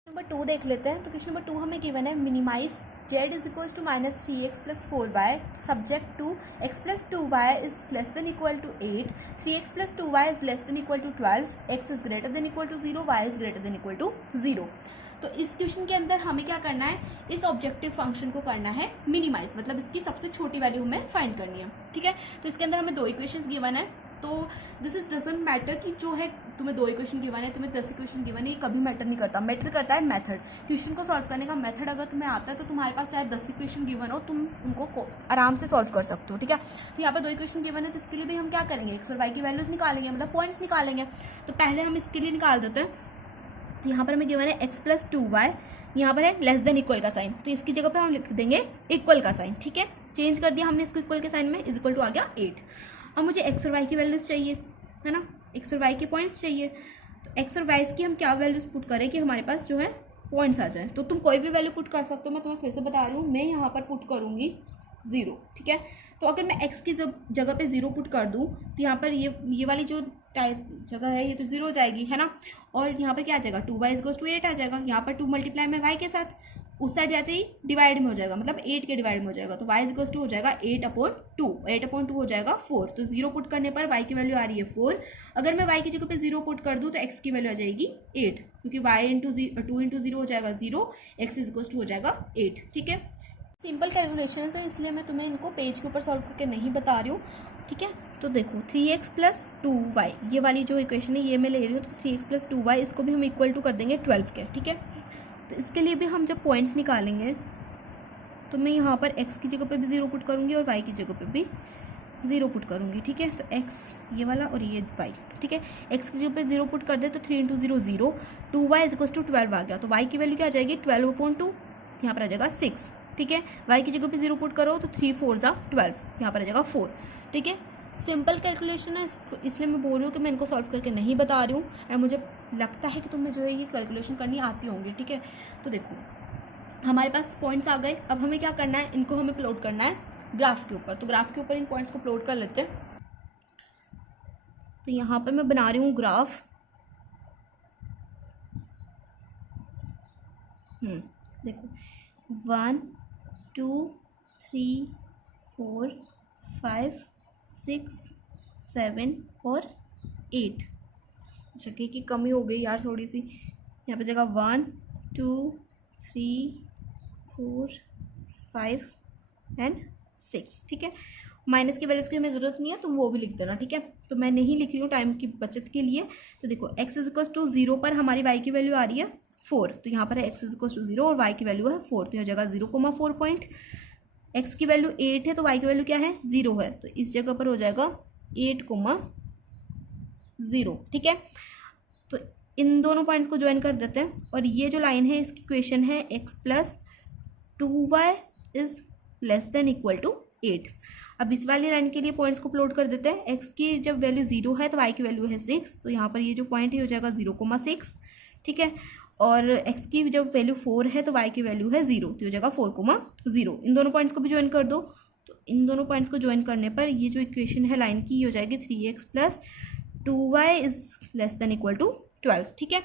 नंबर 2 देख लेते हैं। तो क्वेश्चन नंबर 2 हमें गिवन है minimise z is equals to -3x + 4y subject to x + 2y is less than equal to 8, 3x + 2y is less than equal to 12, x is greater than equal to 0, y is greater than equal to 0। तो इस question के अंदर हमें क्या करना है? इस objective function को करना है मिनिमाइज, मतलब इसकी सबसे छोटी वैल्यू हमें फाइंड करनी है। ठीक है, तो इसके अंदर हमें 2 इक्वेशंस गिवन है। तो दिस इज डजेंट मैटर कि जो है तुम्हें 2 इक्वेशन गिवन है, तुम्हें 10 इक्वेशन गिवन है, ये कभी मैटर नहीं करता। मैटर करता है मेथड। क्वेश्चन को सॉल्व करने का मेथड अगर तुम्हें आता है तो तुम्हारे पास चाहे 10 इक्वेशन गिवन हो, तुम उनको आराम से सॉल्व कर सकते हो। ठीक है, तो यहाँ पर 2 इक्वेशन गिवन है, तो इसके लिए भी हम क्या करेंगे? एक्स और वाई की वैल्यूज निकालेंगे, मतलब पॉइंट्स निकालेंगे। तो पहले हम इसके लिए निकाल देते हैं। तो यहाँ पर हमें गिवन है x + 2y, यहाँ पर है लेस देन इक्वल का साइन, तो इसकी जगह पे हम लिख देंगे इक्वल का साइन। ठीक है, चेंज कर दिया हमने इसको इक्वल के साइन में, इज इक्वल टू आ गया 8। अब मुझे x और y की वैल्यूज चाहिए, है ना, x और y के पॉइंट्स चाहिए। तो x और y की हम क्या वैल्यूज पुट करें कि हमारे पास जो है पॉइंट्स आ जाए? तो तुम कोई भी वैल्यू पुट कर सकते हो, मैं तुम्हें फिर से बता रही हूँ। मैं यहाँ पर पुट करूँगी 0। ठीक है, तो अगर मैं x की जगह पे 0 पुट कर दूँ तो यहाँ पर ये वाली जो जगह है ये तो 0 हो जाएगी, है ना। और यहाँ पर क्या आ जाएगा? 2y इक्वल्स टू 8 आ जाएगा। यहाँ पर 2 मल्टीप्लाई में y के साथ, उस साइड जाते ही डिवाइड में हो जाएगा, मतलब 8 के डिवाइड में हो जाएगा। तो y इक्वल्स टू हो जाएगा 8/2, 8/2 हो जाएगा 4। तो 0 पुट करने पर y की वैल्यू आ रही है 4। अगर मैं y की जगह पे 0 पुट कर दूँ तो x की वैल्यू आ जाएगी 8, क्योंकि y 2 × 0 हो जाएगा 0, x इक्वल्स टू हो जाएगा 8। ठीक है, सिंपल कैलकुलेशन है, इसलिए मैं तुम्हें इनको पेज के ऊपर सॉल्व करके नहीं बता रही हूँ। ठीक है, तो देखो 3x + 2y ये वाली जो इक्वेशन है ये मैं ले रही हूँ। तो 3x + 2y इसको भी हम इक्वल टू कर देंगे 12 के। ठीक है, तो इसके लिए भी हम जब पॉइंट्स निकालेंगे तो मैं यहाँ पर x की जगह पे भी 0 पुट करूँगी और y की जगह पे भी 0 पुट करूँगी। ठीक है, तो x ये वाला और ये y। ठीक है, x की जगह पे 0 पुट कर दे तो 3 × 0 0, 2y इक्वल्स टू 12 आ गया। तो y की वैल्यू क्या आ जाएगी? 12/2, यहाँ पर आ जाएगा 6। ठीक है, y की जगह पे 0 पुट करो तो 3 4 = 12, यहाँ पर आ जाएगा 4। ठीक है, सिंपल कैलकुलेशन है, इसलिए मैं बोल रही हूँ कि मैं इनको सॉल्व करके नहीं बता रही हूँ। और मुझे लगता है कि तुम्हें जो है ये कैलकुलेशन करनी आती होंगी। ठीक है, तो देखो हमारे पास पॉइंट्स आ गए। अब हमें क्या करना है? इनको हमें प्लॉट करना है ग्राफ के ऊपर। तो ग्राफ के ऊपर इन पॉइंट्स को प्लॉट कर लेते हैं। तो यहाँ पर मैं बना रही हूँ ग्राफ। देखो 1 2 3 4 5 6 7 और 8। जगह की कमी हो गई यार थोड़ी सी, यहाँ पे जगह 1 2 3 4 5 एंड 6। ठीक है, माइनस की वैल्यूज़ की हमें ज़रूरत नहीं है, तुम वो भी लिख देना। ठीक है, तो मैं नहीं लिख रही हूँ टाइम की बचत के लिए। तो देखो x इक्वल्स टू 0 पर हमारी y की वैल्यू आ रही है 4, तो यहाँ पर है x इक्वल्स टू 0 और y की वैल्यू है 4, तो यह जगह 0,4 पॉइंट। x की वैल्यू 8 है तो y की वैल्यू क्या है? 0 है, तो इस जगह पर हो जाएगा 8,0। ठीक है, तो इन दोनों पॉइंट्स को ज्वाइन कर देते हैं और ये जो लाइन है इसकी इक्वेशन है x + 2y is less than equal to 8। अब इस वाली लाइन के लिए पॉइंट्स को प्लॉट कर देते हैं। x की जब वैल्यू 0 है तो y की वैल्यू है 6, तो यहाँ पर ये जो पॉइंट है हो जाएगा 0,6। ठीक है, और x की जब वैल्यू 4 है तो y की वैल्यू है 0, तो हो जाएगा 4,0। इन दोनों पॉइंट्स को भी ज्वाइन कर दो। तो इन दोनों पॉइंट्स को ज्वाइन करने पर ये जो इक्वेशन है लाइन की ये हो जाएगी 3x + 2y is less than equal to 12। ठीक है,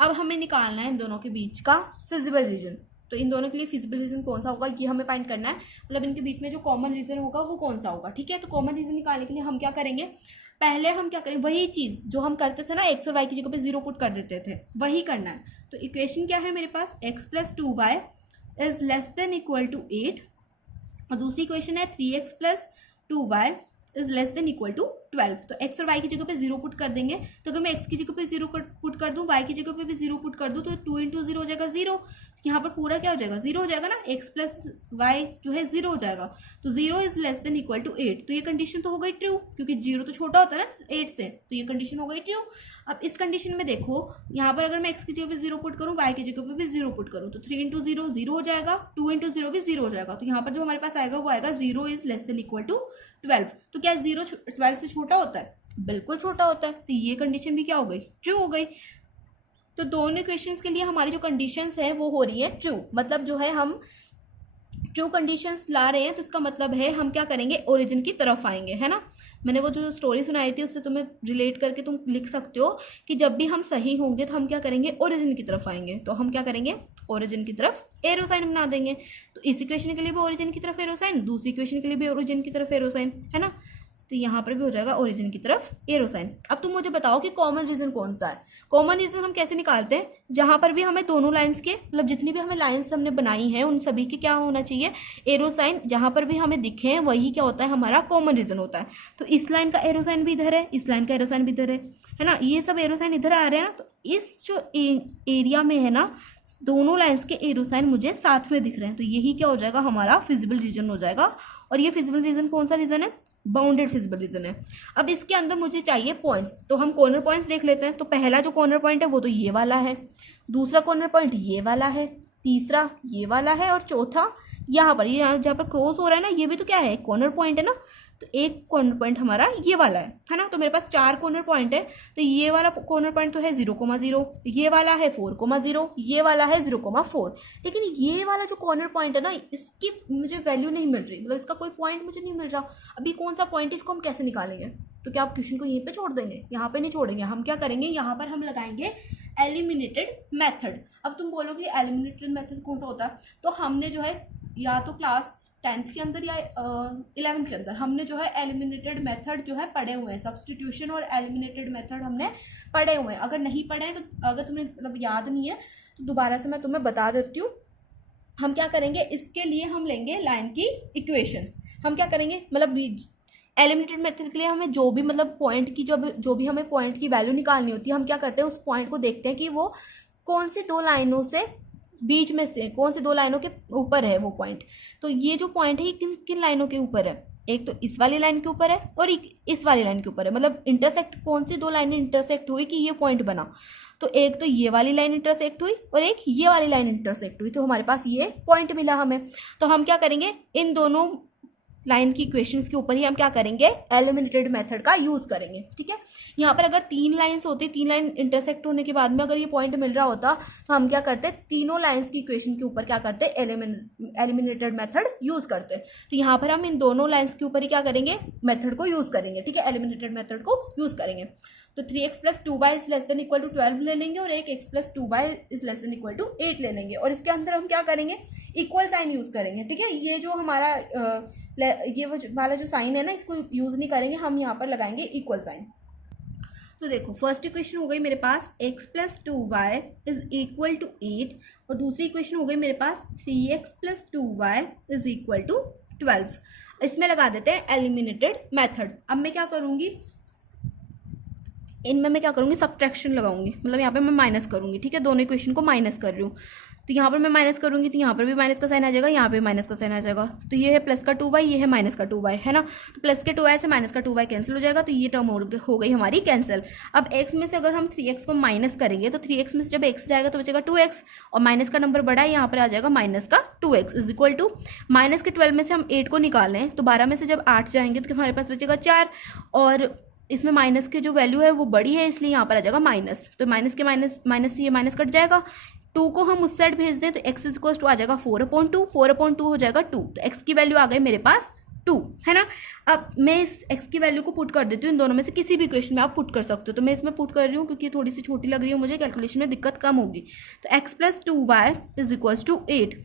अब हमें निकालना है इन दोनों के बीच का फिजिबल रीजन। तो इन दोनों के लिए फिजिबल रीजन कौन सा होगा ये हमें फाइंड करना है, मतलब इनके बीच में जो कॉमन रीजन होगा वो कौन सा होगा। ठीक है, तो कॉमन रीजन निकालने के लिए हम क्या करेंगे? पहले हम क्या करें? वही चीज़ जो हम करते थे ना, x और y की जगह पे 0 पुट कर देते थे, वही करना है। तो इक्वेशन क्या है मेरे पास? x + 2y is less than equal to 8 और दूसरी इक्वेशन है 3x + 2y is less than equal to 12। तो x और y की जगह पे 0 पुट कर देंगे। तो अगर मैं x की जगह पे 0 पुट कर दूं, y की जगह पे भी 0 पुट कर दूं, तो 2 × 0 हो जाएगा 0। यहाँ पर पूरा क्या हो जाएगा? 0 हो जाएगा ना, x + y जो है 0 हो जाएगा। तो 0 is less than equal to 8, तो ये कंडीशन तो हो गई ट्रू, क्योंकि 0 तो छोटा होता है ना 8 से, तो ये कंडीशन हो गई ट्रू। अब इस कंडीशन में देखो, यहाँ पर अगर मैं x की जगह पे 0 पुट करूँ, y की जगह पे भी 0 पुट करूँ, तो 3 × 0 0 हो जाएगा, 2 × 0 भी 0 हो जाएगा। तो यहाँ पर जो हमारे पास आएगा वो आएगा 0 is less than equal to 12। तो क्या 0 12 से छोटा होता है? बिल्कुल छोटा होता है, तो ये कंडीशन भी क्या हो गई? ट्रू हो गई। तो दोनों इक्वेशंस के लिए हमारी जो कंडीशंस है वो हो रही है ट्रू, मतलब जो है हम ट्रू कंडीशंस ला रहे हैं, तो इसका मतलब है हम क्या करेंगे, ओरिजिन की तरफ आएंगे, है ना। मैंने वो जो स्टोरी सुनाई थी उससे तुम्हें रिलेट करके तुम लिख सकते हो कि जब भी हम सही होंगे तो हम क्या करेंगे, ओरिजिन की तरफ आएंगे। तो हम क्या करेंगे, ओरिजिन की तरफ एरो साइन बना देंगे। तो इस इक्वेशन के लिए भी ओरिजिन की तरफ एरो साइन, दूसरी इक्वेशन के लिए भी ओरिजिन की तरफ एरो साइन, है ना। तो यहाँ पर भी हो जाएगा ओरिजिन की तरफ एरो साइन। अब तुम मुझे बताओ कि कॉमन रीजन कौन सा है। कॉमन रीजन हम कैसे निकालते हैं, जहां पर भी हमें दोनों लाइंस के, मतलब जितनी भी हमें लाइंस हमने बनाई हैं उन सभी के क्या होना चाहिए, एरो साइन जहां पर भी हमें दिखे हैं वही क्या होता है, हमारा कॉमन रीजन होता है। तो इस लाइन का एरो साइन भी इधर है, इस लाइन का एरो साइन भी इधर है ना, ये सब एरो साइन इधर आ रहे हैं ना। तो इस जो एरिया में है ना, दोनों लाइंस के एरो साइन मुझे साथ में दिख रहे हैं, तो यही क्या हो जाएगा, हमारा फिजिबल रीजन हो जाएगा। और ये फिजिबल रीजन कौन सा रीजन है, बाउंडेड फिजिबल रीजन है। अब इसके अंदर मुझे चाहिए पॉइंट्स, तो हम कॉर्नर पॉइंट्स देख लेते हैं। तो पहला जो कॉर्नर पॉइंट है वो तो ये वाला है, दूसरा कॉर्नर पॉइंट ये वाला है, तीसरा ये वाला है, और चौथा यहाँ पर, ये जहाँ पर क्रॉस हो रहा है ना, ये भी तो क्या है, कॉर्नर पॉइंट है ना। तो एक कॉर्नर पॉइंट हमारा ये वाला है ना। तो मेरे पास 4 कॉर्नर पॉइंट है। तो ये वाला कॉर्नर पॉइंट तो है 0,0, ये वाला है 4,0, ये वाला है 0,4। लेकिन ये वाला जो कॉर्नर पॉइंट है ना, इसकी मुझे वैल्यू नहीं मिल रही, मतलब इसका कोई पॉइंट मुझे नहीं मिल रहा। अभी कौन सा पॉइंट है, इसको हम कैसे निकालेंगे। तो क्या आप क्वेश्चन को यहीं पे छोड़ देंगे, यहाँ पे नहीं छोड़ेंगे। हम क्या करेंगे, यहाँ पर हम लगाएंगे एलिमिनेटेड मेथड। अब तुम बोलोगे एलिमिनेटेड मेथड कौन सा होता है, तो हमने जो है या तो क्लास 10th के अंदर या 11th के अंदर हमने जो है एलिमिनेटेड मेथड जो है पढ़े हुए हैं, सब्स्टिट्यूशन और एलिमिनेटेड मेथड हमने पढ़े हुए हैं। अगर नहीं पढ़े हैं तो, अगर तुम्हें मतलब याद नहीं है तो दोबारा से मैं तुम्हें बता देती हूँ। हम क्या करेंगे, इसके लिए हम लेंगे लाइन की इक्वेशंस। हम क्या करेंगे, मतलब एलिमिनेटेड मेथड के लिए हमें जो भी मतलब पॉइंट की जो भी हमें पॉइंट की वैल्यू निकालनी होती है, हम क्या करते हैं, उस पॉइंट को देखते हैं कि वो कौन सी दो लाइनों से बीच में से, कौन सी दो लाइनों के ऊपर है वो पॉइंट। तो ये जो पॉइंट है ये किन किन लाइनों के ऊपर है, एक तो इस वाली लाइन के ऊपर है और एक इस वाली लाइन के ऊपर है। मतलब इंटरसेक्ट, कौन सी दो लाइनें इंटरसेक्ट हुई कि ये पॉइंट बना। तो एक तो ये वाली लाइन इंटरसेक्ट हुई और एक ये वाली लाइन इंटरसेक्ट हुई, तो हमारे पास ये पॉइंट मिला हमें। तो हम क्या करेंगे, इन दोनों लाइन की इक्वेशंस के ऊपर ही हम क्या करेंगे, एलिमिनेटेड मेथड का यूज करेंगे। ठीक है, यहाँ पर अगर 3 लाइन्स होती, 3 लाइन इंटरसेक्ट होने के बाद में अगर ये पॉइंट मिल रहा होता, तो हम क्या करते, तीनों लाइन्स की इक्वेशन के ऊपर क्या करते, एलिमिनेटेड मेथड यूज करते। तो यहाँ पर हम इन दोनों लाइन्स के ऊपर ही क्या करेंगे, मेथड को यूज करेंगे। ठीक है, एलिमिनेटेड मेथड को यूज करेंगे। तो 3x + 2y is less than equal to 12 ले लेंगे और एक x + 2y is less than equal to 8 ले लेंगे। और इसके अंदर हम क्या करेंगे, इक्वल साइन यूज करेंगे। ठीक है, ये जो हमारा ये वाला जो साइन है ना, इसको यूज नहीं करेंगे, हम यहाँ पर लगाएंगे इक्वल साइन। तो देखो, फर्स्ट इक्वेशन हो गई मेरे पास x + 2y is equal to 8 और दूसरी इक्वेशन हो गई मेरे पास 3x + 2y is equal to 12। इसमें लगा देते हैं एलिमिनेटेड मेथड। अब मैं क्या करूँगी, इनमें मैं क्या करूँगी, सब्ट्रैक्शन लगाऊंगी, मतलब यहाँ पे मैं माइनस करूँगी। ठीक है, दोनों इक्वेशन को माइनस कर रही हूँ। तो यहाँ पर मैं माइनस करूँगी तो यहाँ पर भी माइनस का साइन आ जाएगा, यहाँ पे माइनस का साइन आ जाएगा। तो ये है प्लस का 2y, ये है माइनस का 2y, है ना। तो प्लस के 2y से माइनस का 2y कैंसिल हो जाएगा, तो ये टर्म हो गई हमारी कैंसिल। अब x में से अगर हम 3x को माइनस करेंगे तो 3x में से जब x जाएगा तो बचेगा 2x और माइनस का नंबर बड़ा है, यहाँ पर आ जाएगा माइनस का 2x is equal to minus के 12 में से हम 8 को निकालें तो 12 में से जब 8 जाएंगे तो हमारे पास बचेगा 4 और इसमें माइनस की जो वैल्यू है वो बड़ी है, इसलिए यहाँ पर आ जाएगा माइनस। तो माइनस के माइनस से ये माइनस कट जाएगा। 2 को हम उस साइड भेज दें तो x इज इक्वल टू आ जाएगा 4/2, 4/2 हो जाएगा 2। तो x की वैल्यू आ गई मेरे पास 2, है ना। अब मैं इस x की वैल्यू को पुट कर देती हूँ, इन दोनों में से किसी भी इक्वेशन में आप पुट कर सकते हो। तो मैं इसमें पुट कर रही हूँ क्योंकि थोड़ी सी छोटी लग रही है मुझे, कैलकुलेशन में दिक्कत कम होगी। तो x + 2y is equal to 8,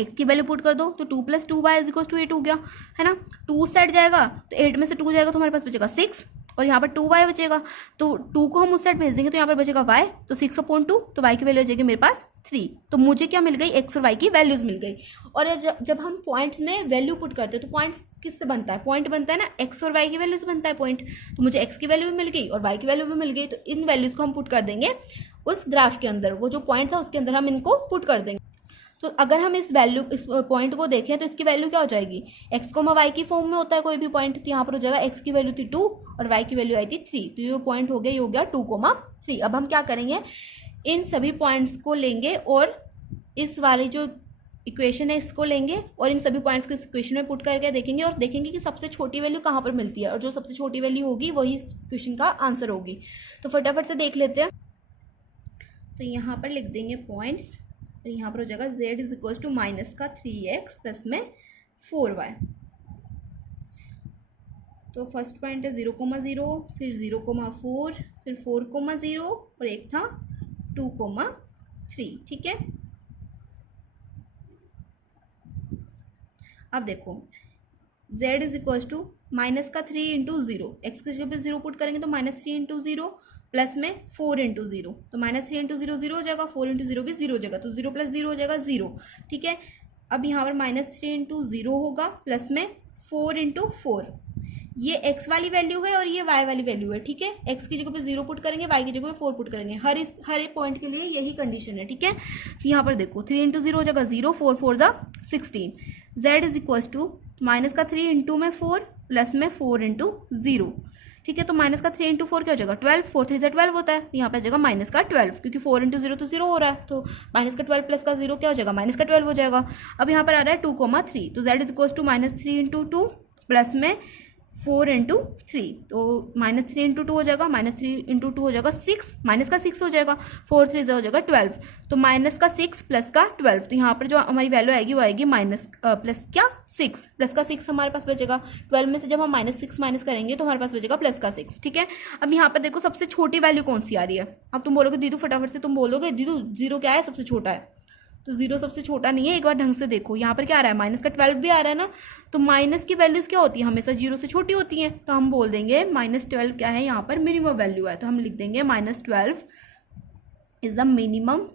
x की वैल्यू पुट कर दो तो 2 + 2y इज इक्वल टू 8 हो गया, है ना। 2 साइड जाएगा तो 8 में से 2 जाएगा तो हमारे पास बचेगा 6 और यहाँ पर 2y बचेगा। तो 2 को हम उस साइड भेज देंगे तो यहाँ पर बचेगा y, तो 6/2, तो y की वैल्यू आ जाएगी मेरे पास 3। तो मुझे क्या मिल गई, x और y की वैल्यूज मिल गई। और जब हम पॉइंट्स में वैल्यू पुट करते हैं तो पॉइंट्स किससे बनता है, पॉइंट बनता है ना, x और y की वैल्यू से बनता है पॉइंट। तो मुझे x की वैल्यू भी मिल गई और y की वैल्यू भी मिल गई। तो इन वैल्यूज को हम पुट कर देंगे उस ग्राफ के अंदर, वो जो पॉइंट था उसके अंदर हम इनको पुट कर देंगे। तो अगर हम इस पॉइंट को देखें तो इसकी वैल्यू क्या हो जाएगी, x, y की फॉर्म में होता है कोई भी पॉइंट, तो यहाँ पर हो जाएगा x की वैल्यू थी 2 और y की वैल्यू आई थी 3, तो ये पॉइंट हो गया, ये हो गया 2,3। अब हम क्या करेंगे, इन सभी पॉइंट्स को लेंगे और इस वाली जो इक्वेशन है इसको लेंगे और इन सभी पॉइंट्स को इस इक्वेशन में पुट करके देखेंगे और देखेंगे कि सबसे छोटी वैल्यू कहाँ पर मिलती है और जो सबसे छोटी वैल्यू होगी वही इस क्वेश्चन का आंसर होगी। तो फटाफट से देख लेते हैं। तो यहाँ पर लिख देंगे पॉइंट्स और यहाँ पर हो जाएगा z is equal to minus का 3x प्लस में 4y। तो फर्स्ट पॉइंट है 0,0, फिर 0,4, फिर 4,0 और एक था 2,3। ठीक है, अब देखो z is equal to minus का 3 इंटू 0, एक्स की जगह पे 0 पुट करेंगे तो -3 इंटू 0 प्लस में 4 इंटू 0, तो -3 इंटू 0 0 हो जाएगा, 4 इंटू 0 भी 0 हो जाएगा, तो 0 प्लस 0 हो जाएगा 0। ठीक है, अब यहाँ पर -3 इंटू 0 होगा प्लस में 4 इंटू 4, ये x वाली वैल्यू है और ये y वाली वैल्यू है। ठीक है, x की जगह पे 0 पुट करेंगे, y की जगह पे 4 पुट करेंगे, हर एक पॉइंट के लिए यही कंडीशन है। ठीक है, तो यहाँ पर देखो 3 इंटू 0 हो जाएगा 0, 4 4 जा 16, z is equal to minus का 3 इंटू में 4 प्लस में 4 इंटू 0। ठीक है, तो माइनस का 3 इंटू 4 क्या हो जाएगा 12, 4 3 12 होता है, यहाँ पे आ जाएगा माइनस का 12, क्योंकि 4 इंटू 0 तो 0 हो रहा है, तो माइनस का 12 प्लस का 0 क्या हो जाएगा माइनस का 12 हो जाएगा। अब यहाँ पर आ रहा है 2,3, तो z is equal to -3 into 2 plus में 4 इंटू 3, तो -3 इंटू 2 हो जाएगा, -3 इंटू 2 हो जाएगा 6, माइनस का 6 हो जाएगा, 4 3 हो जाएगा 12, तो माइनस का 6 प्लस का 12, तो यहाँ पर जो हमारी वैल्यू आएगी वो आएगी माइनस प्लस क्या 6, प्लस का 6 हमारे पास बचेगा। 12 में से जब हम -6 माइनस करेंगे तो हमारे पास बचेगा प्लस का 6। ठीक है, अब यहाँ पर देखो सबसे छोटी वैल्यू कौन सी आ रही है। अब तुम बोलोगे दीदू फटाफट से तुम बोलोगे दीदू 0 क्या है सबसे छोटा है, तो 0 सबसे छोटा नहीं है, एक बार ढंग से देखो यहाँ पर क्या आ रहा है माइनस का 12 भी आ रहा है ना, तो माइनस की वैल्यूज़ क्या होती है हमेशा 0 से छोटी होती हैं, तो हम बोल देंगे -12 क्या है यहाँ पर मिनिमम वैल्यू है, तो हम लिख देंगे -12 is the minimum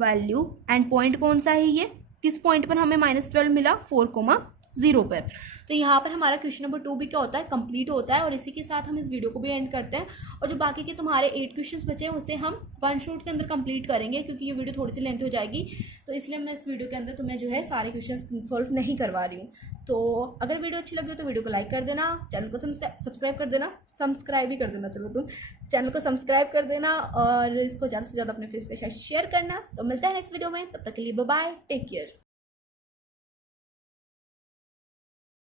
value. And point कौन सा है ये, किस पॉइंट पर हमें -12 मिला 4,0 पर। तो यहाँ पर हमारा क्वेश्चन नंबर 2 भी क्या होता है कंप्लीट होता है, और इसी के साथ हम इस वीडियो को भी एंड करते हैं। और जो बाकी के तुम्हारे 8 क्वेश्चंस बचे हैं उसे हम 1 शॉट के अंदर कंप्लीट करेंगे, क्योंकि ये वीडियो थोड़ी सी लेंथ हो जाएगी, तो इसलिए मैं इस वीडियो के अंदर तुम्हें जो है सारे क्वेश्चन सॉल्व नहीं करवा रही हूँ। तो अगर वीडियो अच्छी लगी हो तो वीडियो को लाइक कर देना, चैनल को सब्सक्राइब कर देना, सब्सक्राइब ही कर देना, चलो तुम चैनल को सब्सक्राइब कर देना, और इसको ज़्यादा से ज़्यादा अपने फ्रेंड्स के साथ शेयर करना। तो मिलता है नेक्स्ट वीडियो में, तब तक के लिए बाय बाय, टेक केयर।